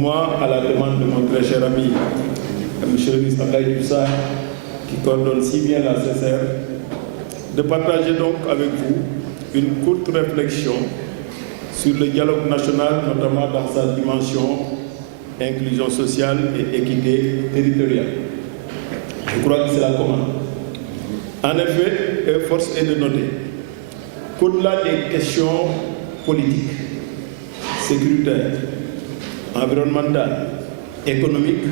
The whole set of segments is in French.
Moi, à la demande de mon très cher ami, M. le ministre Abdoulaye Diouf Sarr, qui coordonne si bien la CSR, de partager donc avec vous une courte réflexion sur le dialogue national, notamment dans sa dimension inclusion sociale et équité territoriale. Je crois que c'est la commande. En effet, force est de noter qu'au-delà des questions politiques, sécuritaires, environnementales, économiques,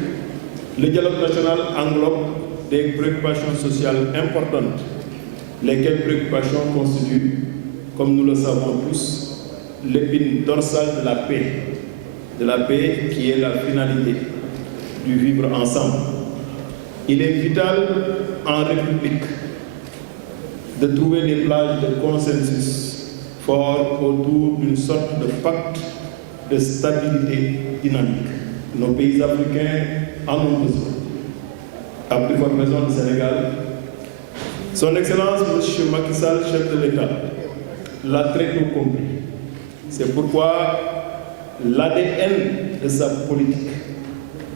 le dialogue national englobe des préoccupations sociales importantes, lesquelles préoccupations constituent, comme nous le savons tous, l'épine dorsale de la paix qui est la finalité du vivre ensemble. Il est vital en République de trouver des plages de consensus forts autour d'une sorte de pacte de stabilité dynamique. Nos pays africains en ont besoin. À plus forte raison du Sénégal, Son Excellence M. Macky Sall, chef de l'État, l'a très tôt compris. C'est pourquoi l'ADN de sa politique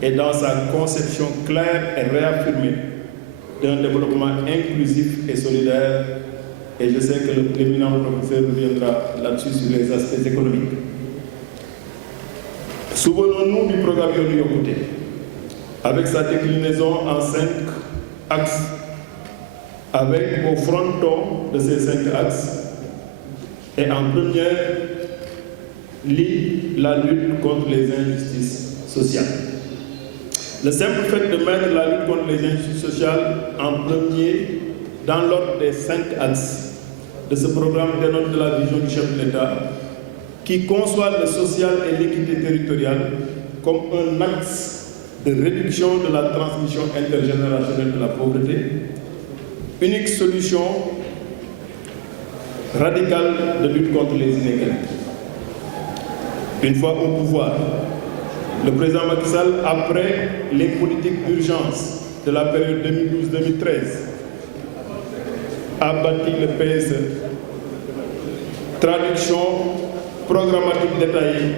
est dans sa conception claire et réaffirmée d'un développement inclusif et solidaire. Et je sais que le éminent professeur reviendra là-dessus sur les aspects économiques. Souvenons-nous du programme Yoonu Yokkute, avec sa déclinaison en 5 axes, avec au fronton de ces 5 axes, et en première ligne, la lutte contre les injustices sociales. Le simple fait de mettre la lutte contre les injustices sociales en premier dans l'ordre des 5 axes de ce programme dénote de la vision du chef de l'État, qui conçoit le social et l'équité territoriale comme un axe de réduction de la transmission intergénérationnelle de la pauvreté, unique solution radicale de lutte contre les inégalités. Une fois au pouvoir, le président Macky Sall, après les politiques d'urgence de la période 2012-2013, a bâti le PSE, traduction programmatique détaillée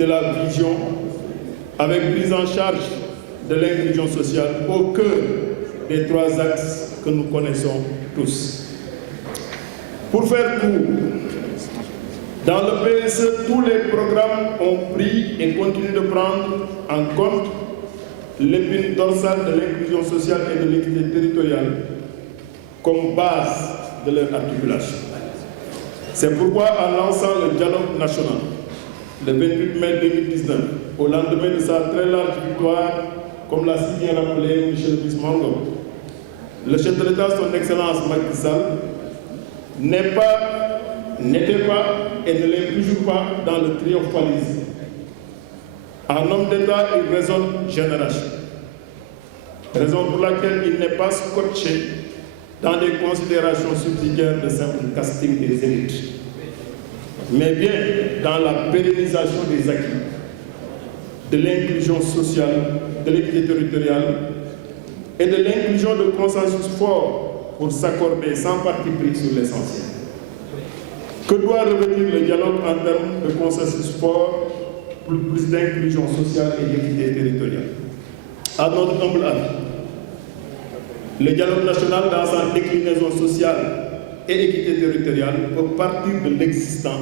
de la vision avec prise en charge de l'inclusion sociale au cœur des 3 axes que nous connaissons tous. Pour faire court, dans le PSE, tous les programmes ont pris et continuent de prendre en compte l'épine dorsale de l'inclusion sociale et de l'équité territoriale comme base de leur articulation. C'est pourquoi, en lançant le dialogue national le 28 mai 2019, au lendemain de sa très large victoire, comme l'a si bien rappelé M. le ministre Mango, le chef de l'État, son Excellence Macky Sall, n'était pas et ne l'est toujours pas dans le triomphalisme. En homme d'État, il raisonne génération. Raison pour laquelle il n'est pas scotché dans des considérations subsidiaires de simple casting des élites, mais bien dans la pérennisation des acquis, de l'inclusion sociale, de l'équité territoriale et de l'inclusion de consensus forts pour s'accorder sans parti pris sur l'essentiel. Que doit revenir le dialogue en termes de consensus fort pour plus d'inclusion sociale et d'équité territoriale? À notre humble avis, le dialogue national dans sa déclinaison sociale et équité territoriale peut partir de l'existant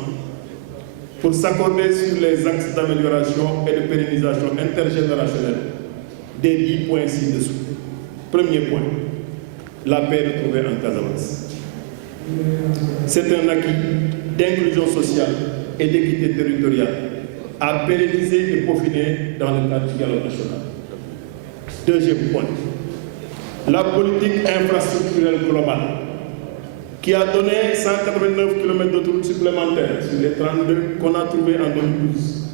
pour s'accorder sur les axes d'amélioration et de pérennisation intergénérationnelle des 10 points ci-dessous. Premier point, la paix retrouvée en Casamance. C'est un acquis d'inclusion sociale et d'équité territoriale à pérenniser et peaufiner dans le cadre du dialogue national. Deuxième point, la politique infrastructurelle globale qui a donné 189 km d'autoroutes supplémentaires sur les 32 qu'on a trouvés en 2012,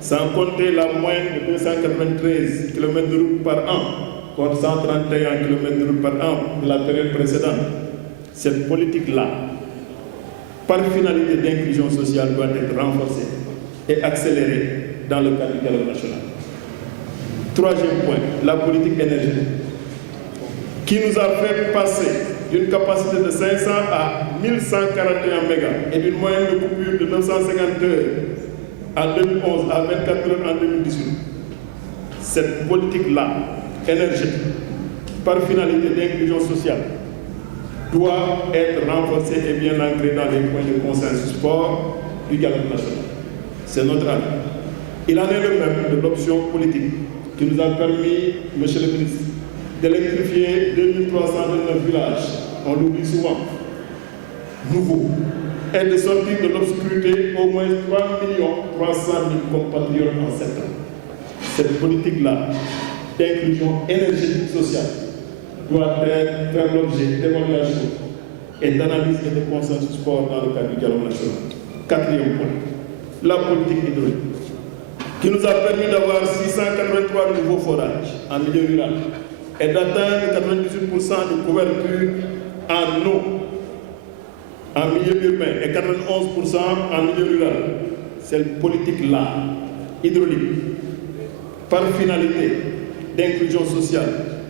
sans compter la moyenne de 293 km de route par an, contre 131 km de route par an de la période précédente. Cette politique-là, par finalité d'inclusion sociale, doit être renforcée et accélérée dans le cadre du dialogue national. Troisième point, la politique énergétique, qui nous a fait passer d'une capacité de 500 à 1141 mégas et d'une moyenne de coupure de 950 heures en 2011 à 24 heures en 2018. Cette politique-là, énergétique, par finalité d'inclusion sociale, doit être renforcée et bien ancrée dans les points de consensus forts du dialogue national. C'est notre avis. Il en est le même de l'option politique qui nous a permis, Monsieur le ministre, d'électrifier 2329 villages, on l'oublie souvent, nouveaux, et de sortir de l'obscurité au moins 3 300 000 compatriotes en 7 ans. Cette politique-là, d'inclusion énergétique sociale, doit faire l'objet d'évaluation et d'analyse et de consensus fort dans le cadre du dialogue national. Quatrième point, la politique hydraulique, qui nous a permis d'avoir 683 nouveaux forages en milieu rural et d'atteindre 98% de couverture en eau en milieu urbain et 91% en milieu rural. Cette politique-là, hydraulique, par finalité d'inclusion sociale,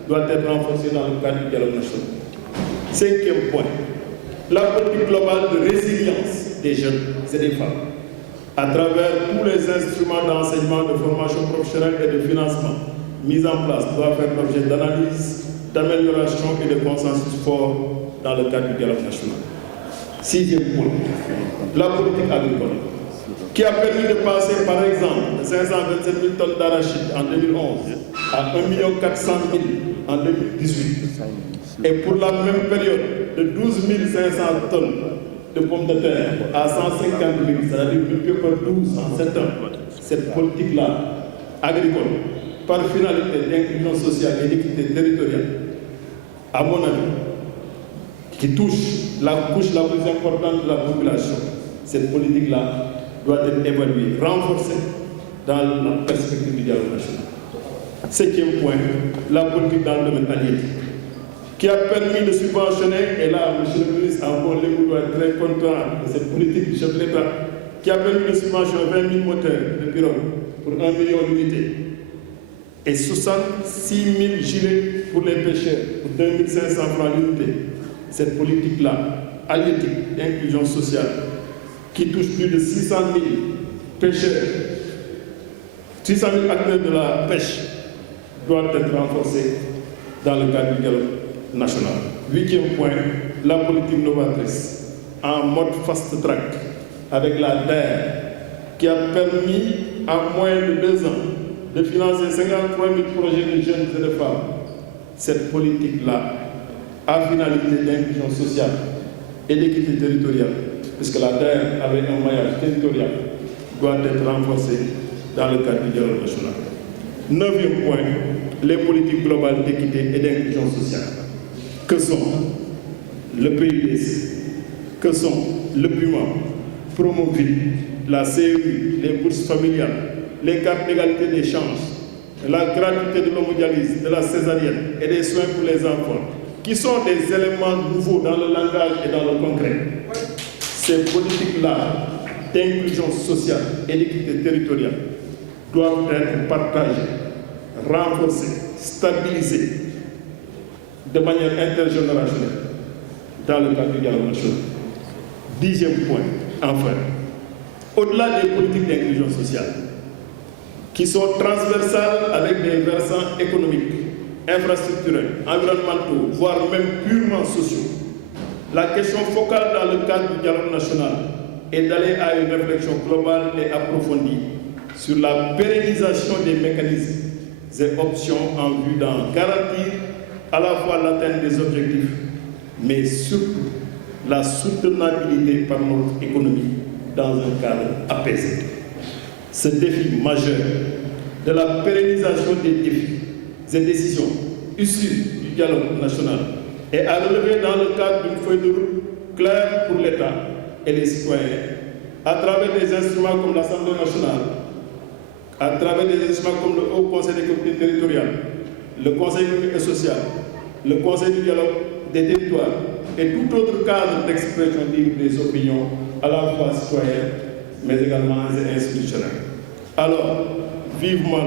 doit être renforcée dans le cadre du dialogue national. Cinquième point, la politique globale de résilience des jeunes et des femmes, à travers tous les instruments d'enseignement, de formation professionnelle et de financement mis en place, doit faire l'objet d'analyse, d'amélioration et de consensus fort dans le cadre du dialogue national. Sixième point, la politique agricole, qui a permis de passer par exemple de 527 000 tonnes d'arachide en 2011 à 1 400 000 en 2018. Et pour la même période, de 12 500 tonnes de pommes de terre à 150 000, c'est-à-dire multiplié par 12 en 7 ans. Cette politique-là, agricole, par finalité d'inclusion sociale et d'équité territoriale, à mon avis, qui touche la couche la plus importante de la population, cette politique-là doit être évaluée, renforcée dans la perspective du dialogue national. Septième point, la politique dans le domaine halieutique, qui a permis de subventionner, et là, M. le ministre, en bon légo, doit être très content de cette politique du chef de l'État, qui a permis de subventionner 20 000 moteurs de pirogue pour 1 million d'unités et 66 000 gilets pour les pêcheurs pour 2 500 francs l'unité. Cette politique-là, halieutique, d'inclusion sociale, qui touche plus de 600 000 pêcheurs, 600 000 acteurs de la pêche, doit être renforcée dans le cadre du dialogue national. Huitième point, la politique novatrice, en mode fast track, avec la DER, qui a permis, en moins de 2 ans, de financer 53 000 projets de jeunes et de femmes. Cette politique-là, à finalité d'inclusion sociale et d'équité territoriale, puisque la DER avait un maillage territorial, doit être renforcée dans le cadre du dialogue national. Neuvième point, les politiques globales d'équité et d'inclusion sociale, que sont le PUDC, que sont le PUMA, Promoville, la CEU, les bourses familiales, les cartes d'égalité des chances, la gratuité de l'homodialyse, de la césarienne et des soins pour les enfants, qui sont des éléments nouveaux dans le langage et dans le concret. Ces politiques-là d'inclusion sociale et d'équité territoriale doivent être partagées, renforcées, stabilisées de manière intergénérationnelle dans le cadre du dialogue national. 10e point, enfin, au-delà des politiques d'inclusion sociale, qui sont transversales avec des versants économiques, infrastructurels, environnementaux, voire même purement sociaux, la question focale dans le cadre du dialogue national est d'aller à une réflexion globale et approfondie sur la pérennisation des mécanismes et options en vue d'en garantir à la fois l'atteinte des objectifs, mais surtout la soutenabilité par notre économie dans un cadre apaisé. Ce défi majeur de la pérennisation des défis et décisions issues du dialogue national est à relever dans le cadre d'une feuille de route claire pour l'État et les citoyens, à travers des instruments comme l'Assemblée nationale, à travers des instruments comme le Haut Conseil des collectivités territoriales, le Conseil économique et social, le Conseil du dialogue des territoires et tout autre cadre d'expression libre des opinions, à la fois citoyennes, mais également institutionnelles. Alors, vivement